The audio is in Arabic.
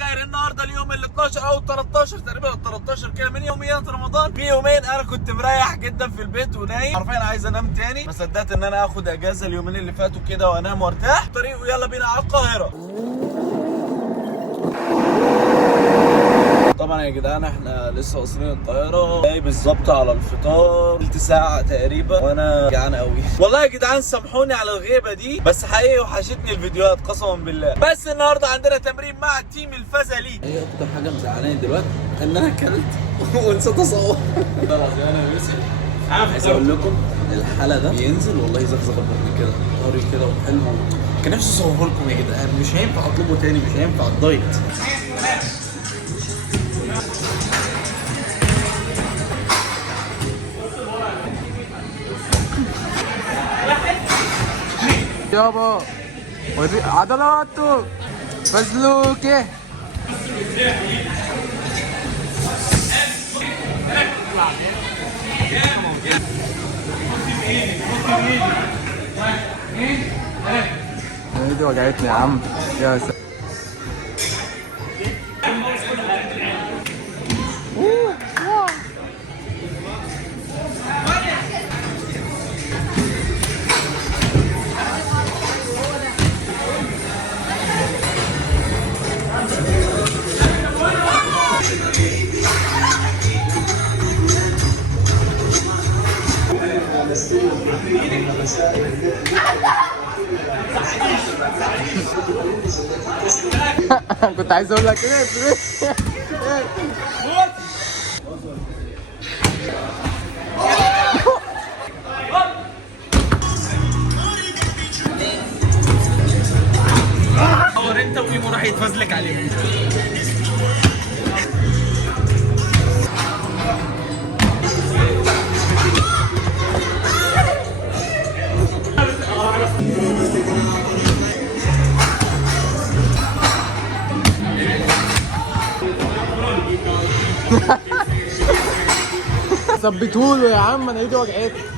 خير. النهارده اليوم ال 12 او 13 تقريبا، 13 كده من يوميات رمضان. في يومين انا كنت مريح جدا في البيت ونايم حرفيا، عايز انام تاني. ما صدقت ان انا اخد اجازه اليومين اللي فاتوا كده وانام وارتاح. طريق ويلا بينا على القاهره. طبعا يا جدعان احنا لسه واصلين القاهره، جاي بالظبط على الفطار تلت ساعه تقريبا وانا جعان قوي. والله يا جدعان سامحوني على الغيبه دي، بس حقيقي وحشتني الفيديوهات قسما بالله. بس النهارده عندنا تمرين مع تيم الفزلي. ايه اكتر حاجه مزعلاني دلوقتي؟ ان انا اكلت ونسيت اصور. انا يوسف عايز اقول لكم الحلقه ده بينزل والله زغزغ من كده طري كده وحلو. كان نفسي اصوره لكم يا جدعان، مش هينفع اطلبه تاني، مش هينفع الدايت. يابا وري عضلاته فزلوكه. ايدي وجعتني يا عم. يا سلام. كنت عايز اقول لك ايه. اور انت وإيمو راح يتفزلك عليه. ثبتهوله يا عم، انا ايدي وجعتني.